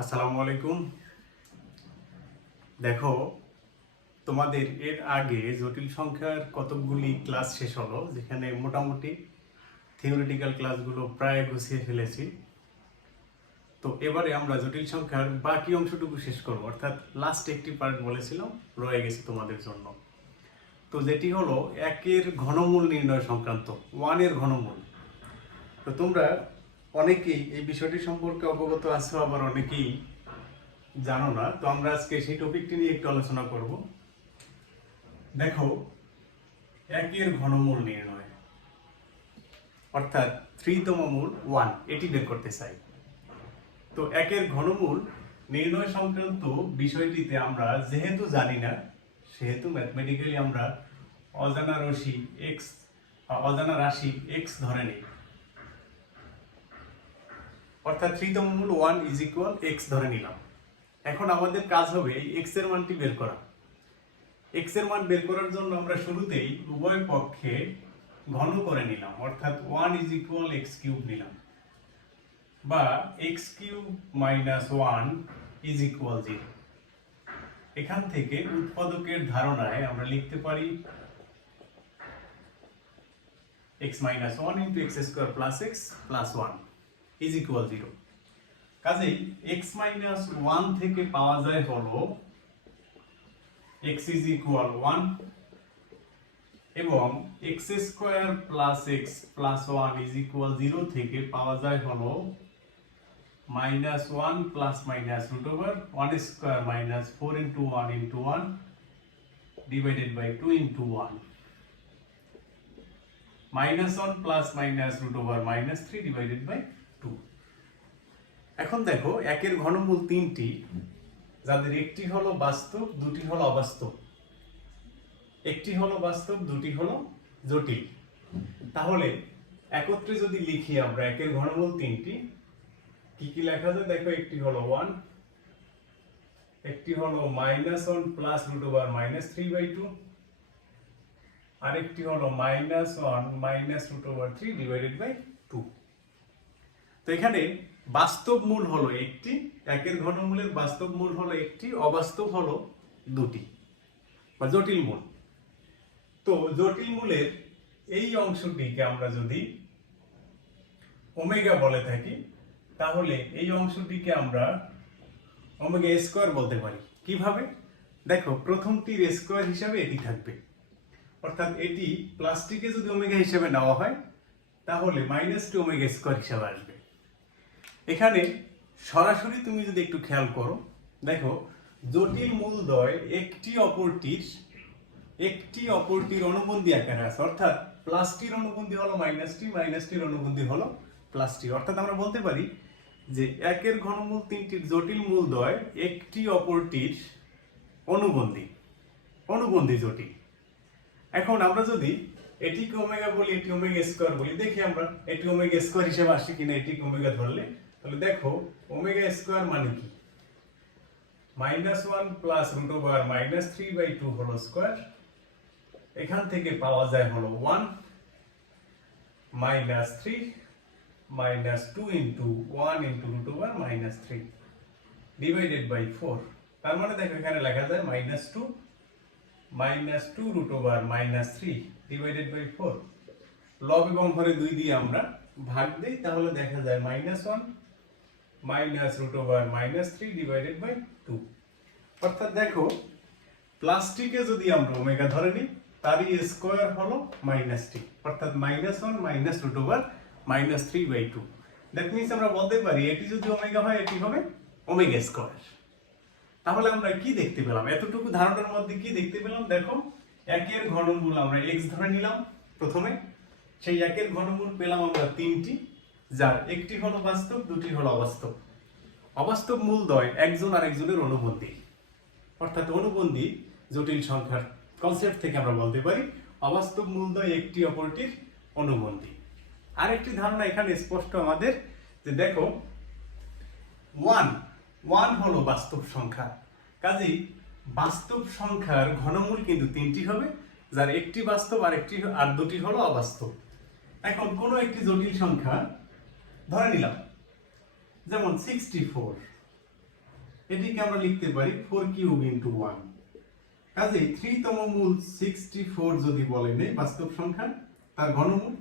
আসসালামু আলাইকুম। দেখো, তোমাদের এর আগে জটিল সংখ্যার কতকগুলি ক্লাস শেষ হলো, যেখানে মোটামুটি থিওরিটিক্যাল ক্লাসগুলো প্রায় গুছিয়ে ফেলেছি। তো এবারে আমরা জটিল সংখ্যার বাকি অংশটুকু শেষ করব, অর্থাৎ লাস্ট একটি পার্ট বলেছিলাম রয়ে গেছে তোমাদের জন্য। তো যেটি হলো একের ঘনমূল নির্ণয় সংক্রান্ত, ওয়ানের ঘনমূল। তো তোমরা অনেকেই এই বিষয়টি সম্পর্কে অবগত আছো, আবার অনেকেই জানো না। তো আমরা আজকে সেই টপিকটি নিয়ে একটু আলোচনা করব। দেখো, একের ঘনমূল নির্ণয় অর্থাৎ 3তম মূল 1, এটি বের করতে চাই। তো একের ঘনমূল নির্ণয় সংক্রান্ত বিষয়টিতে আমরা যেহেতু জানি না, সেহেতু ম্যাথমেটিক্যালি আমরা অজানা রাশি x ধরে নিই, অর্থাৎ 3তম মূল 1 = x ধরে নিলাম। এখন আমাদের কাজ হবে এই x এর মানটি বের করা। x এর মান বের করার জন্য আমরা শুরুতেই উভয় পক্ষে ঘন করে নিলাম, অর্থাৎ 1 = x³ নিলাম, বা x³ - 1 = 0। এখান থেকে উৎপাদকের ধারণায় আমরা লিখতে পারি x - 1 × x² + x + 1 = 0। কাজেই x - 1 থেকে পাওয়া যায় হলো x = 1, এবং x² + x + 1 = 0 থেকে পাওয়া যায় হলো -1 ± √1² - 4 × 1 × 1 / 2 × 1 -1 ± √3 / 2। এখন দেখো, একের ঘনমূল তিনটি, যাদের একটি হলো বাস্তব, দুটি হলো অবাস্তব। একটি হলো বাস্তব, দুটি হলো জটিল। তাহলে একত্রে যদি লিখি আমরা একের ঘনমূল তিনটি, কি কি লেখা যায় দেখো। একটি হলো 1, একটি হলো -1 ± √3/2, আরেকটি হলো -1 − √3/2। তো এখানে বাস্তব মূল হলো একটি, একের ঘনমূলের বাস্তব মূল হলো একটি, অবাস্তব হলো দুটি, বা জটিল মূল। তো জটিল মূলের এই অংশটিকে আমরা যদি ওমেগা বলে থাকি, তাহলে এই অংশটিকে আমরা ওমেগা² বলতে পারি। কিভাবে? দেখো, প্রথমটির স্কয়ার হিসাবে এটি থাকবে, অর্থাৎ এটি প্লাসটিকে যদি ওমেগা হিসাবে নেওয়া হয়, তাহলে -2 ওমেগা² হিসাবে আসবে। এখানে সরাসরি তুমি যদি একটু খেয়াল করো, দেখো জটিল মূলদ্বয় একটি অপরটির অনুবন্ধী আকারে আছে, অর্থাৎ প্লাসটির অনুবন্ধী হলো -টি, -টির অনুবন্ধী হলো প্লাসটি। অর্থাৎ আমরা বলতে পারি যে একের ঘনমূল তিনটির জটিল মূলদ্বয় একটি অপরটির অনুবন্ধী জটিল। এখন আমরা যদি এটিকে ওমেগা বলি, এটি ওমেগা² বলি, দেখি আমরা এটি ওমেগা² হিসেবে আসে কিনা। এটিকে ওমেগা ধরলে তাহলে দেখো ওমেগা² মানে কি, -1 + √3/2 হলো স্কয়ার। এখান থেকে পাওয়া যায় হলো 1 - 3 - 2 × 1 × √3 /4। তার মানে দেখো এখানে লেখা যায় -2 √3 /4। লব এবং হরে 2 দিয়ে আমরা ভাগ দেই, তাহলে দেখা যায় -1 - √3 /2। অর্থাৎ দেখো, প্লাসটিকে যদি আমরা ওমেগা ধরে নিই, তারই স্কয়ার হলো -টি, অর্থাৎ -1 - √3/2। দ্যাট মিন্স আমরা বলতে পারি এটি যদি ওমেগা হয়, এটি হবে ওমেগা²। তাহলে আমরা কি দেখতে পেলাম? এতটুকু ধারণার মধ্যে কি দেখতে পেলাম? দেখো, একের ঘনমূল আমরা x ধরে নিলাম প্রথমে। সেই একের ঘনমূল পেলাম আমরা তিনটি, যার একটি হলো বাস্তব, দুটি হলো অবাস্তব। অবাস্তব মূলদ্বয় একজন আরেকজনের অনুবন্ধী, অর্থাৎ অনুবন্ধী জটিল সংখ্যার কনসেপ্ট থেকে আমরা বলতে পারি অবাস্তব মূলদ্বয় একটি অপরটির অনুবন্ধী। আরেকটি ধারণা এখানে স্পষ্ট আমাদের, যে দেখো 1 হলো বাস্তব সংখ্যা। কাজেই বাস্তব সংখ্যার ঘনমূল কিন্তু তিনটি হবে, যার একটি বাস্তব আর দুটি হলো অবাস্তব। এখন কোনো একটি জটিল সংখ্যা ধরে নিলাম, যেমন 64, এটিকে আমরা লিখতে পারি 4 কিউব ইন্টু 1। কাজে 3 তম মূল 64 যদি বলে নেই বাস্তব সংখ্যা তার ঘনমূল,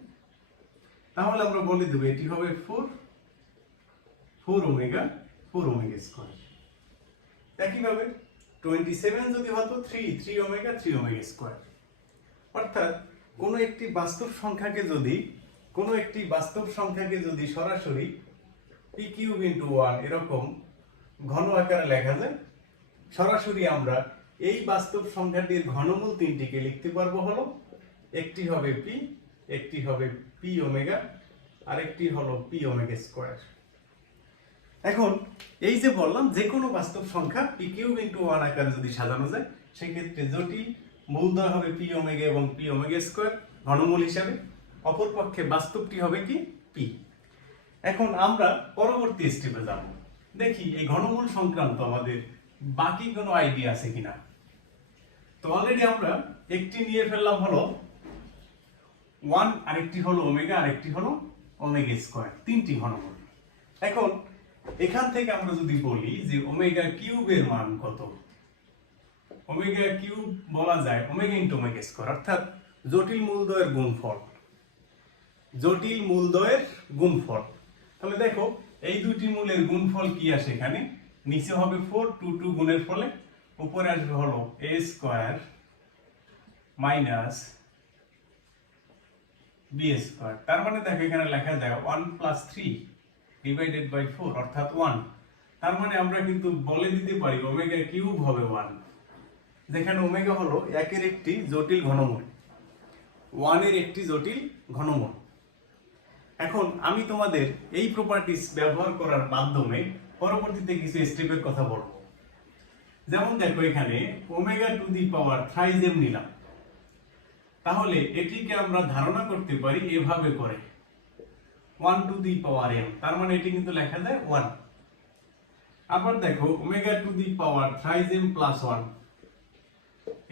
তাহলে আমরা বলে দেব এটি হবে 4 ওমেগা স্কয়ার। একইভাবে 27 যদি হতো 3 ওমেগা স্কয়ার। অর্থাৎ কোনো একটি বাস্তব সংখ্যাকে যদি সরাসরি p কিউব ইন্টু 1 এরকম ঘন আকারে লেখা যায়, সরাসরি আমরা এই বাস্তব সংখ্যাটির ঘনমূল তিনটিকে লিখতে পারবো হলো, একটি হবে p, একটি হবে p ওমেগা, আর একটি হলো p ওমেগা স্কয়ার। এখন এই যে বললাম যে কোনো বাস্তব সংখ্যা p কিউব ইন্টু 1 আকারে যদি সাজানো যায়, সেক্ষেত্রে জটিল মূলদ্বয় হবে p ওমেগা এবং p ওমেগা স্কয়ার ঘনমূল হিসাবে, অপরপক্ষে বাস্তবটি হবে কি p। এখন আমরা পরবর্তী স্টেপে যাব, দেখি এই ঘনমূল সংক্রান্ত আমাদের বাকি কোনো আইডিয়া আছে কিনা। তো অলরেডি আমরা একটি নিয়ে ফেললাম হলো 1, আরেকটি হলো ওমেগা, আরেকটি হলো ওমেগা স্কয়ার, তিনটি ঘনমূল। এখন এখান থেকে আমরা যদি বলি যে ওমেগা কিউবের মান কত, ওমেগা কিউব বলা যায় ওমেগা ইনটু ওমেগা স্কয়ার, অর্থাৎ জটিল মূলদ্বয়ের গুণফল। তাহলে দেখো এই দুটি মূলের গুণফল কি আসে এখানে, নিচে হবে 4, 2 গুণের ফলে উপরে আসবে হলো a square minus b square. তার মানে দেখো এখানে লেখা যায় 1 প্লাস 3 ডিভাইডেড বাই 4 অর্থাৎ 1। তার মানে আমরা কিন্তু বলে দিতে পারি ওমেগা কিউব হবে 1, যেখানে ওমেগা হলো একের একটি জটিল ঘনমূল, 1 এর একটি জটিল ঘনমূল। এখন আমি তোমাদের এই প্রপার্টিজ ব্যবহার করার মাধ্যমে পরবর্তীতে কিছু স্টেপের কথা বলবো। যেমন দেখো এখানে omega to the power thrice m নিলাম, তাহলে এটিকে আমরা ধারণা করতে পারি এভাবে করে 1 টু দি পাওয়ার m, তার মানে এটি কিন্তু লেখা যায় 1। আবার দেখো omega to the power thrice m plus 1,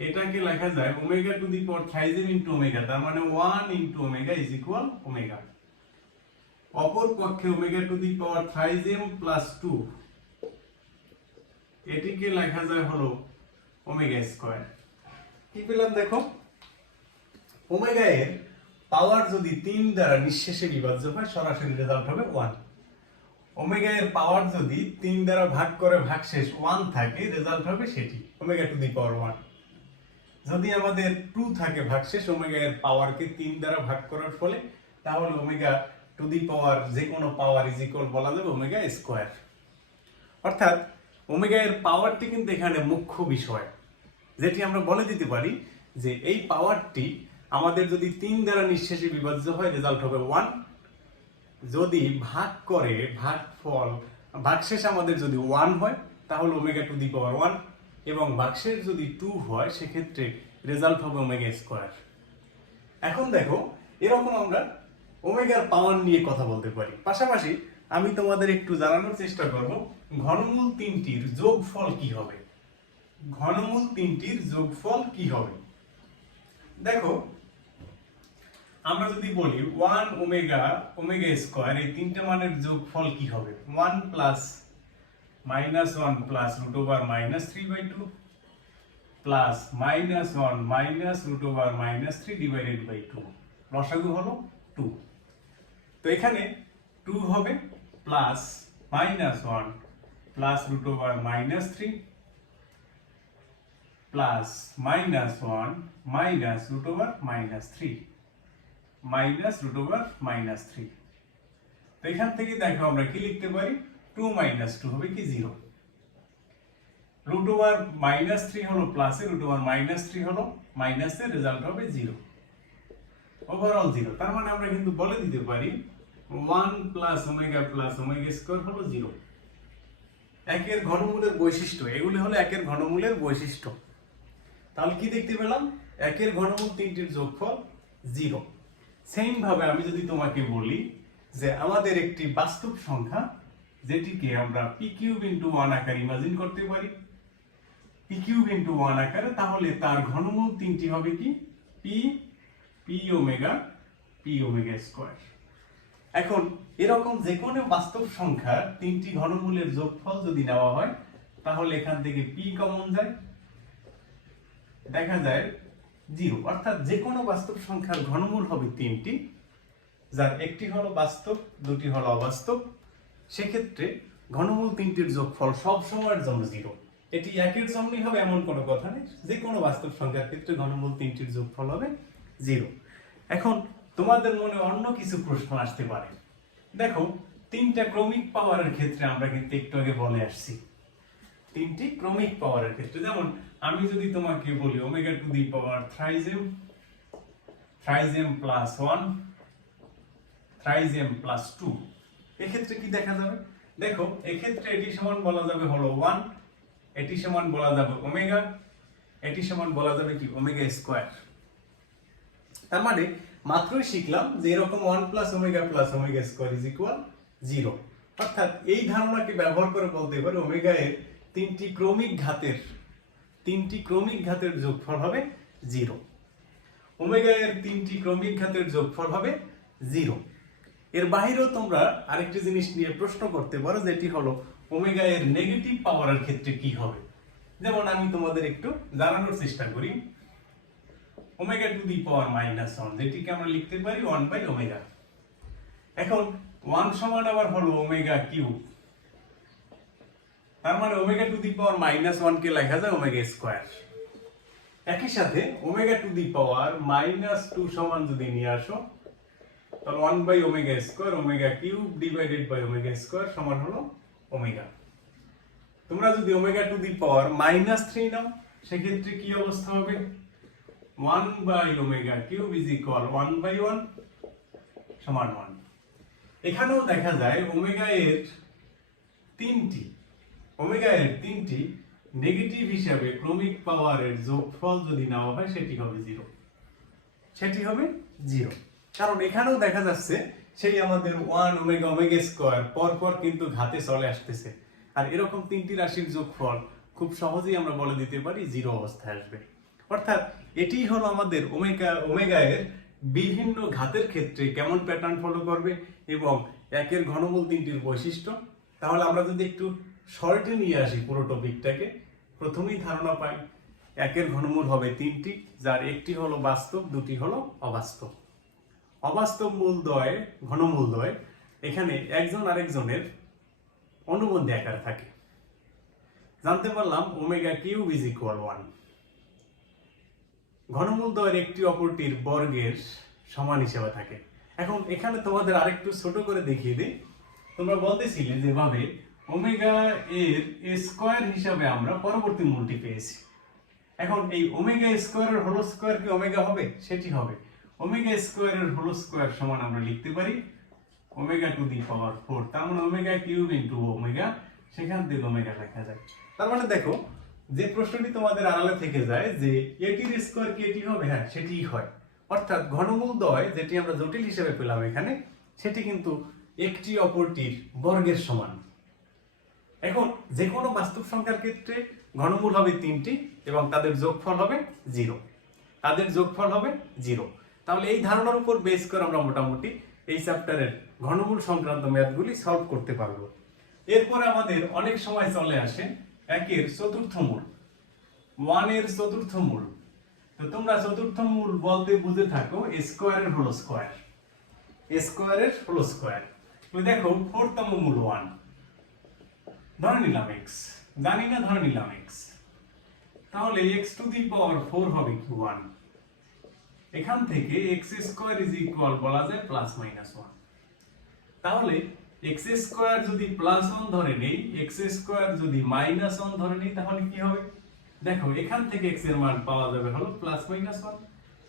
এটাকে লেখা যায় omega to the power thrice m into omega, তার মানে 1 into omega is equal omega. অপর পক্ষে omega to the power thrice m plus 2, এটিকে লেখা যায় হলো ওমেগা স্কয়ার। কি পেলাম দেখো, ওমেগা এর পাওয়ার যদি 3 দ্বারা নিঃশেষে বিভাজ্য হয় সরাসরি রেজাল্ট হবে 1। ওমেগা এর পাওয়ার যদি 3 দ্বারা ভাগ করে ভাগশেষ 1 থাকে, রেজাল্ট হবে সেটি ওমেগা টু দি পাওয়ার 1। যদি আমাদের 2 থাকে ভাগশেষ ওমেগা এর পাওয়ারকে 3 দ্বারা ভাগ করার ফলে, তাহলে ওমেগা টু দি পাওয়ার যে কোনো পাওয়ার ইজ ইকুয়াল বলা যাবে ওমেগা স্কয়ার। অর্থাৎ ওমেগা এর পাওয়ারটি কিন্তু এখানে মুখ্য বিষয়, যেটি আমরা বলে দিতে পারি যে এই পাওয়ারটি আমাদের যদি 3 দ্বারা নিঃশেষে বিভাজ্য হয় রেজাল্ট হবে 1। যদি ভাগ করে ভাগশেষ আমাদের যদি 1 হয় তাহলে ওমেগা টু দি পাওয়ার 1, এবং ভাগশেষ যদি 2 হয় সেক্ষেত্রে রেজাল্ট হবে ওমেগা স্কয়ার। এখন দেখো এরকম আমরা ওমেগার পাওয়ার নিয়ে কথা বলতে পারি, পাশাপাশি আমি তোমাদের একটু জানানোর চেষ্টা করব ঘনমূল তিনটির যোগফল কি হবে। দেখো আমরা যদি বলি 1 ওমেগা স্কয়ার, এই তিনটে মানের যোগফল কি হবে, 1 plus minus 1 plus root over minus 3/2 plus minus 1 minus root over minus 3 divided by 2, লসাগু হলো 2। তো এখানে 2 হবে plus minus 1 plus root over minus 3 plus minus 1 minus root over minus 3 minus root over minus 3। তো এখান থেকে দেখো আমরা কি লিখতে পারি, 2 মাইনাস 2 হবে কি 0, রুট ওভার মাইনাস 3 হলো প্লাসে, রুট ওভার মাইনাস 3 হলো মাইনাসে, রেজাল্ট হবে 0, ওভারঅল 0। তার মানে আমরা কিন্তু বলে দিতে পারি 1 প্লাস ওমেগা স্কয়ার হলো 0। একের ঘনমূলের বৈশিষ্ট্য, এগুলি হলো একের ঘনমূলের বৈশিষ্ট্য। তাহলে কি দেখতে পেলাম, একের ঘনমূল তিনটির যোগফল 0। সেম ভাবে আমি যদি তোমাকে বলি যে আমাদের একটি বাস্তব সংখ্যা যেটিকে আমরা p কিউব ইনটু 1 আকারে ইমাজিন করতে পারি, p কিউব ইনটু 1 আকারে, তাহলে তার ঘনমূল তিনটি হবে কি p ওমেগা স্কয়ার। এখন এরকম যে কোনো বাস্তব সংখ্যার তিনটি ঘনমূলের যোগফল যদি নেওয়া হয়, তাহলে এখান থেকে পি কমন যায়, দেখা যায় 0। অর্থাৎ যে কোনো বাস্তব সংখ্যার ঘনমূল হবে 3টি, যার একটি হলো বাস্তব, দুটি হলো অবাস্তব। সেক্ষেত্রে ঘনমূল 3টির যোগফল সব সময়ের জন্য 0। এটি একের জন্যই হবে এমন কোনো কথা নেই, যে কোনো বাস্তব সংখ্যার ক্ষেত্রে ঘনমূল 3টির যোগফল হবে 0। এখন তোমাদের মনে অন্য কিছু প্রশ্ন আসতে পারে। দেখো, 3টা ক্রমিক পাওয়ারের ক্ষেত্রে আমরা কিন্তু একটু আগে বলে আসছি, 3টি ক্রমিক পাওয়ারের ক্ষেত্রে, যেমন আমি যদি তোমাকে বলি omega to the power thrice m plus 1 thrice m plus 2, এক্ষেত্রে কি দেখা যাবে? দেখো, এক্ষেত্রে এটি সমান বলা যাবে হলো 1, এটি সমান বলা যাবে ওমেগা, এটি সমান বলা যাবে কি ওমেগা স্কয়ার। তার মানে মাত্রই শিখলাম যে এরকম 1 plus omega square is equal 0। অর্থাৎ এই ধারণাকে ব্যবহার করে বলতে পারি ওমেগা এর 3টি ক্রমিক ঘাতের যোগফল হবে 0। ওমেগা এর 3টি ক্রমিক ঘাতের যোগফল হবে 0। এর বাইরেও তোমরা আরেকটি জিনিস নিয়ে প্রশ্ন করতে পারো, যেটি হলো ওমেগা এর নেগেটিভ পাওয়ারের ক্ষেত্রে কি হবে। যেমন আমি তোমাদের একটু জানানোর চেষ্টা করি, ওমেগা টু দি পাওয়ার -1, যেটিকে আমরা লিখতে পারি 1 বাই ওমেগা। এখন 1 সমান আবার হলো ওমেগা কিউব, তার মানে ওমেগা টু দি পাওয়ার -1 কে লেখা যায় ওমেগা স্কয়ার। একই সাথে ওমেগা টু দি পাওয়ার -2 সমান যদি নিয়ে আসো, তাহলে 1 by omega square omega cube divided by omega square সমান হলো ওমেগা। তোমরা যদি ওমেগা টু দি পাওয়ার -3 নাও, সেক্ষেত্রে কি অবস্থা হবে? 1 by omega cube is equal 1 by 1 সমান 1। এখানেও দেখা যায় ওমেগা এর 3টি নেগেটিভ হিসাবে ক্রমিক পাওয়ারের যোগফল যদি নেওয়া হয়, সেটি হবে 0। কারণ এখানেও দেখা যাচ্ছে সেই আমাদের 1 ওমেগা স্কয়ার পরপর কিন্তু ঘাতে চলে আসতেছে, আর এরকম 3টি রাশির যোগফল খুব সহজেই আমরা বলে দিতে পারি 0 অবস্থায় আসবে। অর্থাৎ এটিই হলো আমাদের ওমেগা এর বিভিন্ন ঘাতের ক্ষেত্রে কেমন প্যাটার্ন ফলো করবে এবং একের ঘনমূল 3টির বৈশিষ্ট্য। তাহলে আমরা যদি একটু শর্টে নিয়ে আসি পুরো টপিকটাকে, প্রথমেই ধারণা পাই একের ঘনমূল হবে 3টি, যার একটি হলো বাস্তব, দুটি হলো অবাস্তব। অবাস্তব ঘনমূলদ্বয় এখানে একজন আরেকজনের অনুবন্ধী আকার থাকে। জানতে পারলাম ওমেগা কিউব ইজ ইকুয়াল 1। ঘনমূলদ্বয়ের একটি অপরটির বর্গের সমান হিসেবে থাকে। এখন এখানে তোমাদের আরেকটু ছোট করে দেখিয়ে দিই। তোমরা বলতেছিলে যেভাবে ওমেগা এর স্কয়ার হিসাবে আমরা পরবর্তী মূলটি পেয়েছি। এখন এই ওমেগা স্কয়ারের হোল স্কয়ার কি ওমেগা হবে? সেটি হবে। ওমেগা স্কয়ারের হোল স্কয়ার সমান আমরা লিখতে পারি ওমেগা টু দি পাওয়ার 4। তার মানে ওমেগা কিউব ইনটু ওমেগা, সেখান থেকে ওমেগা লেখা যায়। তার মানে দেখো, যে প্রশ্নটি তোমাদের আড়ালে থেকে যায় যে এটির স্কয়ার কি এটি হবে? হ্যাঁ, সেটিই হয়। অর্থাৎ ঘনমূলদ্বয় যেটি আমরা জটিল হিসেবে পেলাম এখানে, সেটি কিন্তু একটি অপরটির বর্গের সমান। এখন যে কোনো বাস্তব সংখ্যার ক্ষেত্রে ঘনমূল হবে 3টি এবং তাদের যোগফল হবে 0। তাহলে এই ধারণার উপর বেস করে আমরা মোটামুটি এই চ্যাপ্টারের ঘনমূল সংক্রান্ত ম্যাথগুলি সলভ করতে পারবো। এরপরে আমাদের অনেক সময় চলে আসে একের চতুর্থ মূল, 1 এর চতুর্থ মূল। তো তোমরা চতুর্থ মূল বলতে বুঝে থাকো স্কয়ারের হোল স্কয়ার। দেখো 4তম মূল 1, ধরে নিলাম x, জানি না, ধরে নিলাম x। তাহলে x টু দি পাওয়ার 4 হবে কি 1। এখান থেকে x স্কয়ার ইজ ইকুয়াল বলা যায় প্লাস মাইনাস 1। তাহলে x স্কয়ার যদি প্লাস 1 ধরে নেই, x স্কয়ার যদি মাইনাস 1 ধরে নেই, তাহলে কি হবে? দেখো, এখান থেকে x এর মান পাওয়া যাবে হলো প্লাস মাইনাস 1,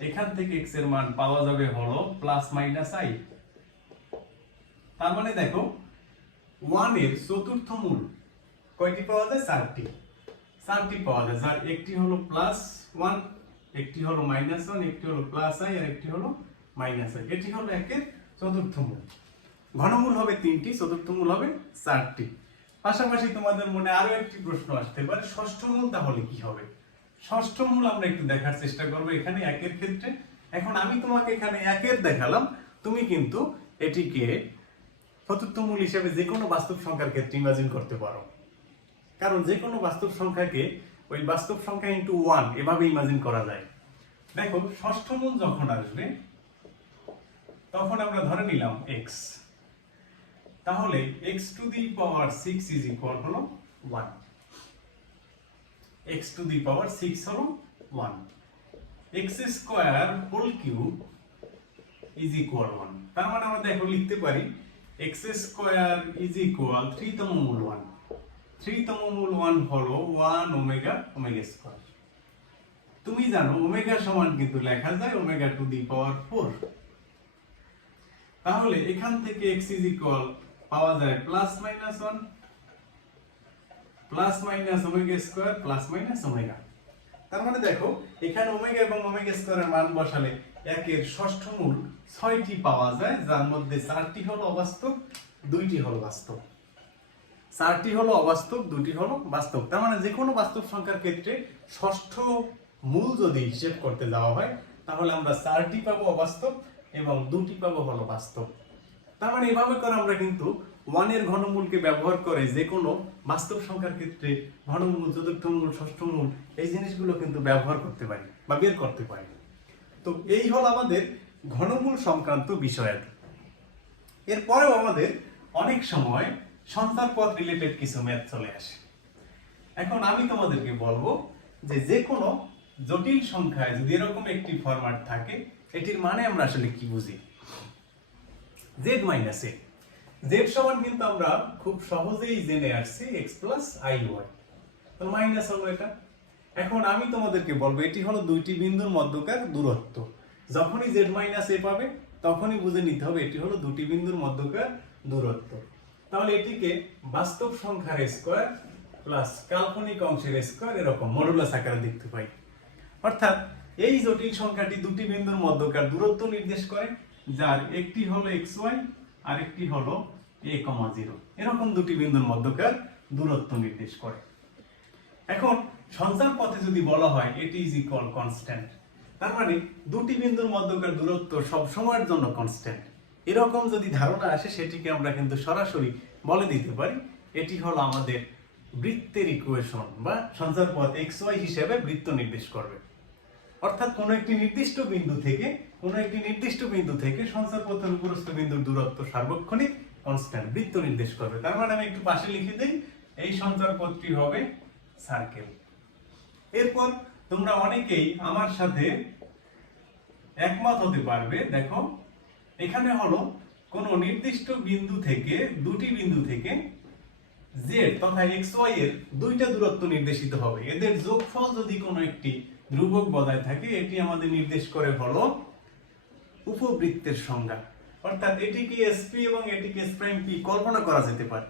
এখান থেকে x এর মান পাওয়া যাবে হলো প্লাস মাইনাস i। তার মানে দেখো 1 এর চতুর্থ মূল কয়টি পাওয়া যায়? 4টি পাওয়া যায়, যার একটি হলো প্লাস 1, একটি হলো মাইনাস 1, একটি হলো প্লাস i, আর একটি হলো মাইনাস i। এটি হলো একের চতুর্থ মূল। ঘনমূল হবে 3টি, চতুর্থ মূল হবে 4টি। পাশাপাশি তোমাদের মনে আরো একটি প্রশ্ন আসতে পারে, ষষ্ঠ মূল তাহলে কি হবে? ষষ্ঠ মূল আমরা একটু দেখার চেষ্টা করব এখানে একের ক্ষেত্রে। এখন আমি তোমাকে এখানে একের দেখালাম, তুমি কিন্তু এটিকে চতুর্থ মূল হিসেবে যে কোনো বাস্তব সংখ্যার ক্ষেত্রে ইমাজিন করতে পারো। কারণ যে কোনো বাস্তব সংখ্যাকে ওই বাস্তব সংখ্যা ইন্টু 1 এভাবে ইমাজিন করা যায়। দেখো ষষ্ঠ মূল যখন আসবে তখন আমরা ধরে নিলাম x, তাহলে x two the power 6 is equal হলো 1, x টু দি পাওয়ার 6 হলো 1, x square whole cube is equal 1। তার মানে আমরা দেখো লিখতে পারি x স্কয়ার ইজ ইকুয়াল 3 তম মূল 1, 3 তম মূল 1 হলো 1 ওমেগা ওমেগা স্কয়ার। তুমি জানো ওমেগা সমান কিন্তু লেখা যায় ওমেগা টু দি পাওয়ার 4, তাহলে এখান থেকে x ইজ ইকুয়াল পাওয়া যায় plus minus 1 plus minus omega square plus minus omega. তার মানে দেখো এখানে ওমেগা এবং ওমেগা স্কয়ারের মান বসালে একের ষষ্ঠ মূল 6টি পাওয়া যায়, যার মধ্যে 4টি হলো অবাস্তব, 2টি হলো বাস্তব। 4টি হলো অবাস্তব, 2টি হলো বাস্তব। তার মানে যে কোনো বাস্তব সংখ্যার ক্ষেত্রে ষষ্ঠ মূল যদি হিসেব করতে যাওয়া হয় তাহলে আমরা 4টি পাবো অবাস্তব এবং 2টি পাবো হলো বাস্তব। তার মানে এভাবে করে আমরা কিন্তু 1 এর ঘনমূলকে ব্যবহার করে যে কোনো বাস্তব সংখ্যার ক্ষেত্রে ঘনমূল, চতুর্থ মূল, ষষ্ঠ মূল এই জিনিসগুলো কিন্তু ব্যবহার করতে পারি বা বের করতে পারি। তো এই হলো আমাদের ঘনমূল সংক্রান্ত বিষয়। এরপরেও আমাদের অনেক সময় সংখ্যার পদ রিলেটেড কিছু ম্যাথ চলে আসে। এখন আমি তোমাদেরকে বলবো যে কোনো জটিল সংখ্যায় যদি এরকম একটি ফরম্যাট থাকে এটির মানে আমরা আসলে কি বুঝি। z মাইনাস a, z সমান কিন্তু আমরা খুব সহজেই জেনে আসছি x প্লাস iy, তো মাইনাস হলো এটা। এখন আমি তোমাদেরকে বলবো এটি হলো দুইটি বিন্দুর মধ্যকার দূরত্ব। যখনই z মাইনাস a পাবে তখনই বুঝে নিতে হবে এটি হলো দুটি বিন্দুর মধ্যকার দূরত্ব। তাহলে এটিকে বাস্তব সংখ্যার স্কয়ার প্লাস কাল্পনিক অংশের স্কয়ার এরকম মডুলাস আকারে দেখতে পাই। অর্থাৎ এই জটিল সংখ্যাটি দুটি বিন্দুর মধ্যকার দূরত্ব নির্দেশ করে, যার একটি হলো xy আর একটি হলো a, 0, এরকম দুটি বিন্দুর মধ্যকার দূরত্ব নির্দেশ করে। এখন সঞ্চার পথে যদি বলা হয় এটি ইজ ইকুয়াল কনস্ট্যান্ট, তার মানে দুটি বিন্দুর মধ্যকার দূরত্ব সব সময়ের জন্য কনস্ট্যান্ট, এরকম যদি ধারণা আসে সেটিকে আমরা কিন্তু সরাসরি বলে দিতে পারি এটি হলো আমাদের বৃত্তের ইকুয়েশন বা সঞ্চার পথ xy হিসেবে বৃত্ত নির্দেশ করবে। অর্থাৎ কোনো একটি নির্দিষ্ট বিন্দু থেকে সঞ্চার পথের উপরস্থ বিন্দুর দূরত্ব সার্বক্ষণিক কনস্ট্যান্ট বৃত্ত নির্দেশ করবে। তার মানে আমি একটু পাশে লিখে দেই এই সঞ্চার পথটি হবে সার্কেল। এরপর তোমরা অনেকেই আমার সাথে একমত হতে পারবে। দেখো এখানে হলো কোন নির্দিষ্ট বিন্দু থেকে দুটি বিন্দু থেকে z তথা xy এর দুইটা দূরত্ব নির্দেশিত হবে, এদের যোগফল যদি কোনো একটি ধ্রুবক বজায় থাকে এটি আমাদের নির্দেশ করে হলো উপবৃত্তের সংজ্ঞা। অর্থাৎ এটিকে sp এবং এটিকে s'p কল্পনা করা যেতে পারে।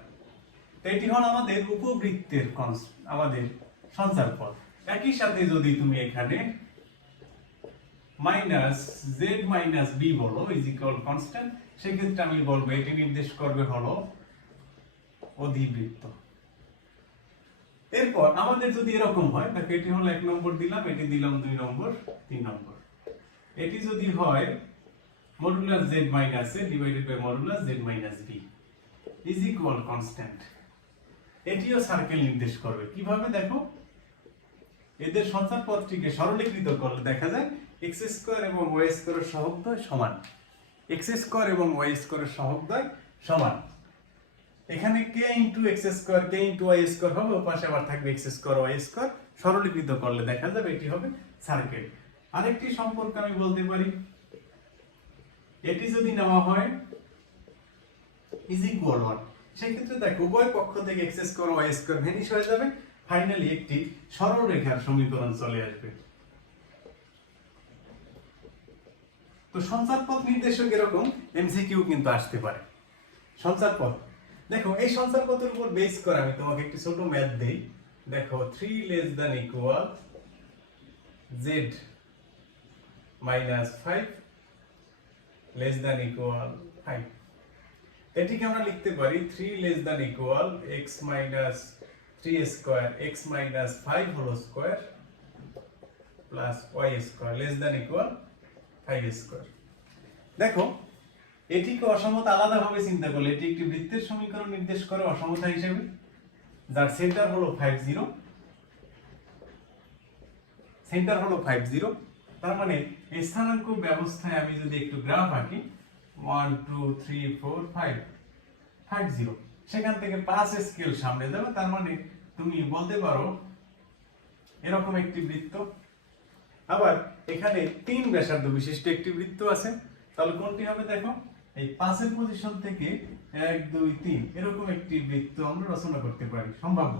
তো এটি হলো আমাদের উপবৃত্তের আমাদের সঞ্চার পথ। একই সাথে যদি তুমি এখানে মাইনাস z মাইনাস b বলো ইজ ইকুয়াল কনস্ট্যান্ট, সেক্ষেত্রে আমি বলবো এটি নির্দেশ করবে হলো অধিবৃত্ত। এরপর আমাদের যদি এরকম হয় দেখো এটি হলো 1 নম্বর দিলাম, এটি দিলাম 2 নম্বর, 3 নম্বর। এটি যদি হয় modulus z minus a divided by modulus z minus b is equal constant, এটিও সার্কেল নির্দেশ করবে। কিভাবে দেখো এদের সঞ্চার পথটিকে সরলীকৃত করলে দেখা যায় x স্কয়ার এবং y স্কয়ারের সহগদ্বয় সমান, x স্কয়ার এবং y স্কয়ারের সহগদ্বয় সমান। এখানে k into x square k into y square হবে, ওর পাশে আবার থাকবে x স্কয়ার y স্কয়ার, সরলীকৃত করলে দেখা যাবে এটি হবে সার্কেল। আরেকটি সম্পর্ক আমি বলতে পারি এটি যদি নেওয়া হয় ইজ ইকুয়াল 1, সেক্ষেত্রে দেখো উভয় পক্ষ থেকে x square y square vanish হয়ে যাবে, ফাইনালি একটি সরল রেখার সমীকরণ চলে আসবে। তো সঞ্চার পথ নির্দেশক এরকম এমসিকিউ কিন্তু আসতে পারে। সঞ্চার পথ দেখো এই সঞ্চার পথের উপর বেস করে আমি তোমাকে একটি ছোট ম্যাথ দেই। দেখো 3 less than equal z minus 5 less than equal 5, এটিকে আমরা লিখতে পারি 3 less than equal x minus 3 square x minus 5 whole square plus y square less than equal 5 square. দেখো এটিকে অসমতা আলাদাভাবে চিন্তা করলে এটি একটি বৃত্তের সমীকরণ নির্দেশ করে অসমতা হিসেবে, যার সেন্টার হলো 50, তার মানে এই স্থানাঙ্ক ব্যবস্থায় আমি যদি একটু গ্রাফ আঁকি 1 2 3 4 5 50, সেখান থেকে 5 স্কেল সামনে যাবে, তার মানে তুমি বলতে পারো এরকম একটি বৃত্ত। আবার এখানে 3 ব্যাসার্ধ বিশিষ্ট একটি বৃত্ত আছে, তাহলে কোনটি হবে দেখো, এই 5 এর পজিশন থেকে 1 2 3 এরকম একটি বৃত্ত আমরা রচনা করতে পারি, সম্ভাব্য।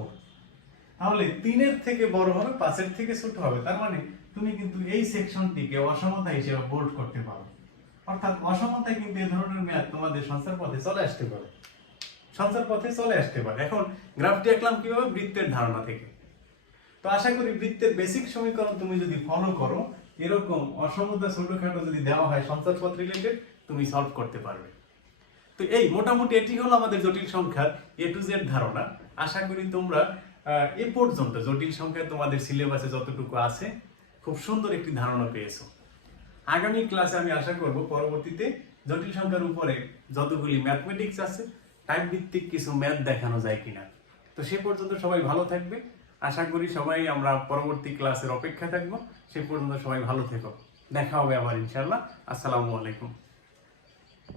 তাহলে 3 এর থেকে বড় হবে, 5 এর থেকে ছোট হবে, তার মানে তুমি কিন্তু এই সেকশনটিকে অসমতা হিসেবে বোল্ড করতে পারো। অর্থাৎ অসমতায় কিন্তু এই ধরনের ম্যাথ তোমাদের সঞ্চার পথে চলে আসতে পারে। এখন গ্রাফটি আঁকলাম কিভাবে? বৃত্তের ধারণা থেকে। তো আশা করি বৃত্তের বেসিক সমীকরণ তুমি যদি ফলো করো, এরকম অসমতা ছোটখাটো যদি দেওয়া হয় সঞ্চার পথ রিলেটেড, তুমি সলভ করতে পারবে। তো এই মোটামুটি এটি হলো আমাদের জটিল সংখ্যার এ টু জেড ধারণা। আশা করি তোমরা এ পর্যন্ত জটিল সংখ্যা তোমাদের সিলেবাসে যতটুকু আছে খুব সুন্দর একটি ধারণা পেয়েছো। আগামী ক্লাসে আমি আশা করব পরবর্তীতে জটিল সংখ্যার উপরে যতগুলি ম্যাথমেটিক্স আছে টাইপ ভিত্তিক কিছু ম্যাথ দেখানো যায় কিনা। তো সে পর্যন্ত সবাই ভালো থাকবে। আশা করি সবাই আমরা পরবর্তী ক্লাসের অপেক্ষা থাকবো। সে পর্যন্ত সবাই ভালো থেকো। দেখা হবে আবার ইনশাআল্লাহ। আসসালামু আলাইকুম।